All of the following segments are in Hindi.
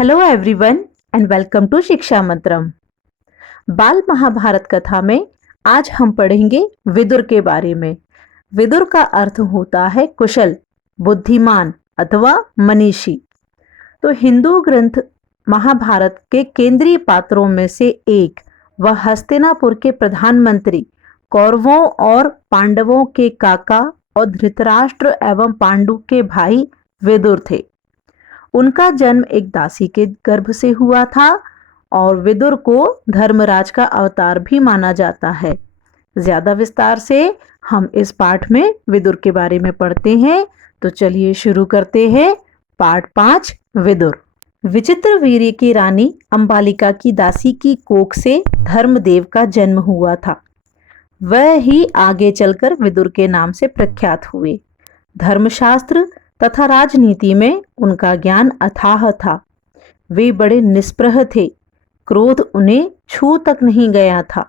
Hello everyone and welcome to Shiksha Mantram. बाल महाभारत कथा में आज हम पढ़ेंगे विदुर के बारे में। विदुर का अर्थ होता है कुशल, बुद्धिमान अथवा मनीषी। तो हिंदू ग्रंथ महाभारत के केंद्रीय पात्रों में से एक वह हस्तिनापुर के प्रधानमंत्री, कौरवों और पांडवों के काका और धृतराष्ट्र एवं पांडु के भाई विदुर थे। उनका जन्म एक दासी के गर्भ से हुआ था और विदुर को धर्मराज का अवतार भी माना जाता है। ज्यादा विस्तार से हम इस पाठ में विदुर के बारे में पढ़ते हैं। तो चलिए शुरू करते हैं। पाठ 5 विदुर। विचित्र वीर्य की रानी अंबालिका की दासी की कोख से धर्मदेव का जन्म हुआ था। वह ही आगे चलकर विदुर के नाम से प्रख्यात हुए। धर्मशास्त्र तथा राजनीति में उनका ज्ञान अथाह था। वे बड़े निष्प्रह थे। क्रोध उन्हें छू तक नहीं गया था।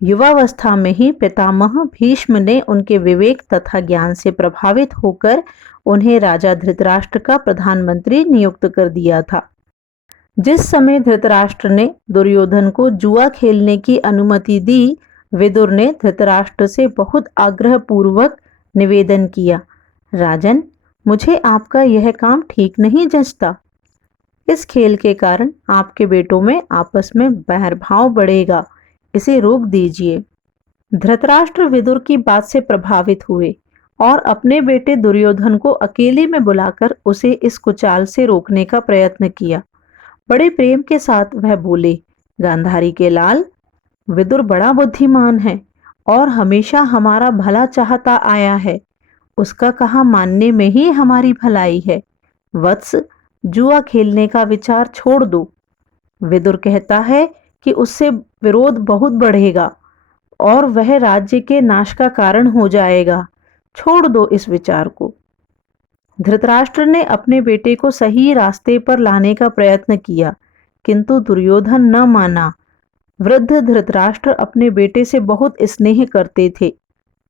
युवावस्था में ही पितामह भीष्म ने उनके विवेक तथा ज्ञान से प्रभावित होकर उन्हें राजा धृतराष्ट्र का प्रधानमंत्री नियुक्त कर दिया था। जिस समय धृतराष्ट्र ने दुर्योधन को जुआ खेलने की अनुमति दी, विदुर ने धृतराष्ट्र से बहुत आग्रहपूर्वक निवेदन किया, राजन, मुझे आपका यह काम ठीक नहीं जचता। इस खेल के कारण आपके बेटों में आपस में बैरभाव बढ़ेगा। इसे रोक दीजिए। धृतराष्ट्र विदुर की बात से प्रभावित हुए और अपने बेटे दुर्योधन को अकेले में बुलाकर उसे इस कुचाल से रोकने का प्रयत्न किया। बड़े प्रेम के साथ वह बोले, गांधारी के लाल, विदुर बड़ा बुद्धिमान है और हमेशा हमारा भला चाहता आया है। उसका कहा मानने में ही हमारी भलाई है। वत्स, जुआ खेलने का विचार छोड़ दो। विदुर कहता है कि उससे विरोध बहुत बढ़ेगा और वह राज्य के नाश का कारण हो जाएगा। छोड़ दो इस विचार को। धृतराष्ट्र ने अपने बेटे को सही रास्ते पर लाने का प्रयत्न किया, किंतु दुर्योधन न माना। वृद्ध धृतराष्ट्र अपने बेटे से बहुत स्नेह करते थे।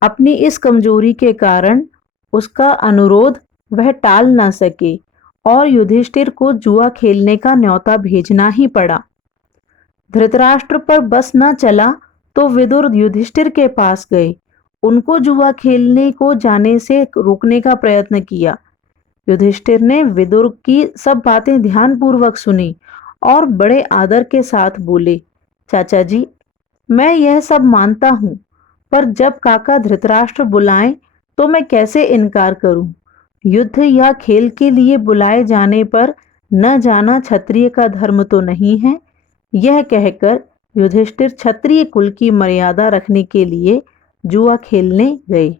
अपनी इस कमजोरी के कारण उसका अनुरोध वह टाल न सके और युधिष्ठिर को जुआ खेलने का न्योता भेजना ही पड़ा। धृतराष्ट्र पर बस न चला तो विदुर युधिष्ठिर के पास गए। उनको जुआ खेलने को जाने से रोकने का प्रयत्न किया। युधिष्ठिर ने विदुर की सब बातें ध्यानपूर्वक सुनी और बड़े आदर के साथ बोले, चाचा जी, मैं यह सब मानता हूं, पर जब काका धृतराष्ट्र बुलाएं तो मैं कैसे इनकार करूं। युद्ध या खेल के लिए बुलाए जाने पर न जाना क्षत्रिय का धर्म तो नहीं है। यह कहकर युधिष्ठिर क्षत्रिय कुल की मर्यादा रखने के लिए जुआ खेलने गए।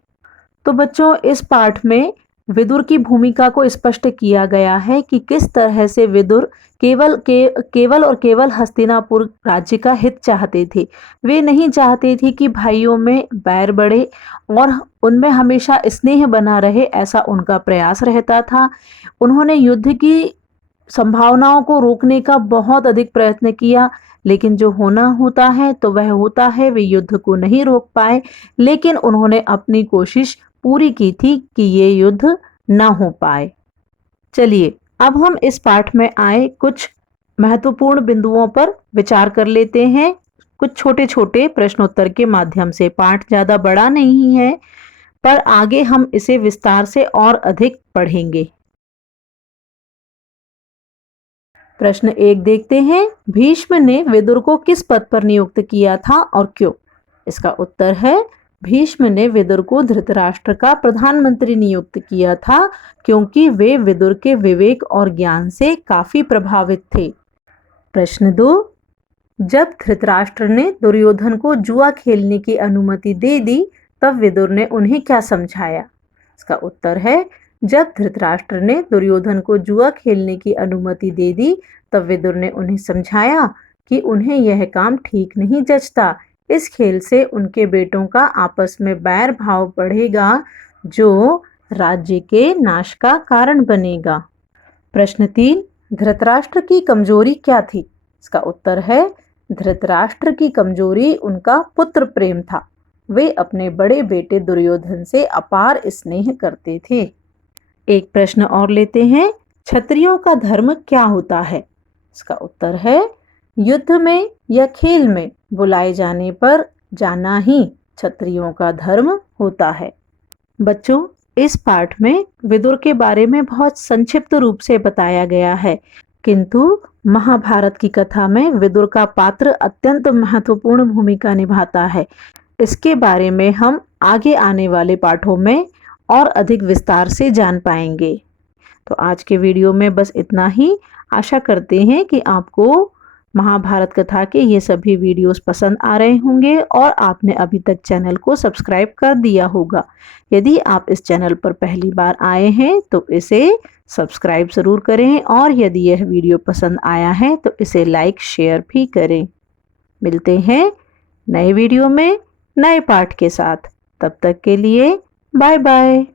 तो बच्चों, इस पाठ में विदुर की भूमिका को स्पष्ट किया गया है कि किस तरह से विदुर केवल हस्तिनापुर राज्य का हित चाहते थे। वे नहीं चाहते थे कि भाइयों में बैर बढ़े और उनमें हमेशा स्नेह बना रहे, ऐसा उनका प्रयास रहता था। उन्होंने युद्ध की संभावनाओं को रोकने का बहुत अधिक प्रयत्न किया, लेकिन जो होना होता है तो वह होता है। वे युद्ध को नहीं रोक पाए, लेकिन उन्होंने अपनी कोशिश पूरी की थी कि ये युद्ध ना हो पाए। चलिए अब हम इस पाठ में आए कुछ महत्वपूर्ण बिंदुओं पर विचार कर लेते हैं, कुछ छोटे छोटे प्रश्नोत्तर के माध्यम से। पाठ ज्यादा बड़ा नहीं है, पर आगे हम इसे विस्तार से और अधिक पढ़ेंगे। प्रश्न 1 देखते हैं। भीष्म ने विदुर को किस पद पर नियुक्त किया था और क्यों? इसका उत्तर है, भीष्म ने विदुर को धृतराष्ट्र का प्रधानमंत्री नियुक्त किया था क्योंकि वे विदुर के विवेक और ज्ञान से काफी प्रभावित थे। प्रश्न 2, जब धृतराष्ट्र ने दुर्योधन को जुआ खेलने की अनुमति दे दी तब विदुर ने उन्हें क्या समझाया? इसका उत्तर है, जब धृतराष्ट्र ने दुर्योधन को जुआ खेलने की अनुमति दे दी तब विदुर ने उन्हें समझाया कि उन्हें यह काम ठीक नहीं जचता। इस खेल से उनके बेटों का आपस में बैर भाव बढ़ेगा, जो राज्य के नाश का कारण बनेगा। प्रश्न 3, धृतराष्ट्र की कमजोरी क्या थी? इसका उत्तर है, धृतराष्ट्र की कमजोरी उनका पुत्र प्रेम था। वे अपने बड़े बेटे दुर्योधन से अपार स्नेह करते थे। एक प्रश्न और लेते हैं। क्षत्रियों का धर्म क्या होता है? इसका उत्तर है युद्ध में या खेल में बुलाए जाने पर जाना ही क्षत्रियों का धर्म होता है। बच्चों, इस पाठ में विदुर के बारे में बहुत संक्षिप्त रूप से बताया गया है, किंतु महाभारत की कथा में विदुर का पात्र अत्यंत महत्वपूर्ण भूमिका निभाता है। इसके बारे में हम आगे आने वाले पाठों में और अधिक विस्तार से जान पाएंगे। तो आज के वीडियो में बस इतना ही। आशा करते हैं कि आपको महाभारत कथा के ये सभी वीडियोस पसंद आ रहे होंगे और आपने अभी तक चैनल को सब्सक्राइब कर दिया होगा। यदि आप इस चैनल पर पहली बार आए हैं तो इसे सब्सक्राइब ज़रूर करें और यदि यह वीडियो पसंद आया है तो इसे लाइक शेयर भी करें। मिलते हैं नए वीडियो में नए पाठ के साथ। तब तक के लिए बाय बाय।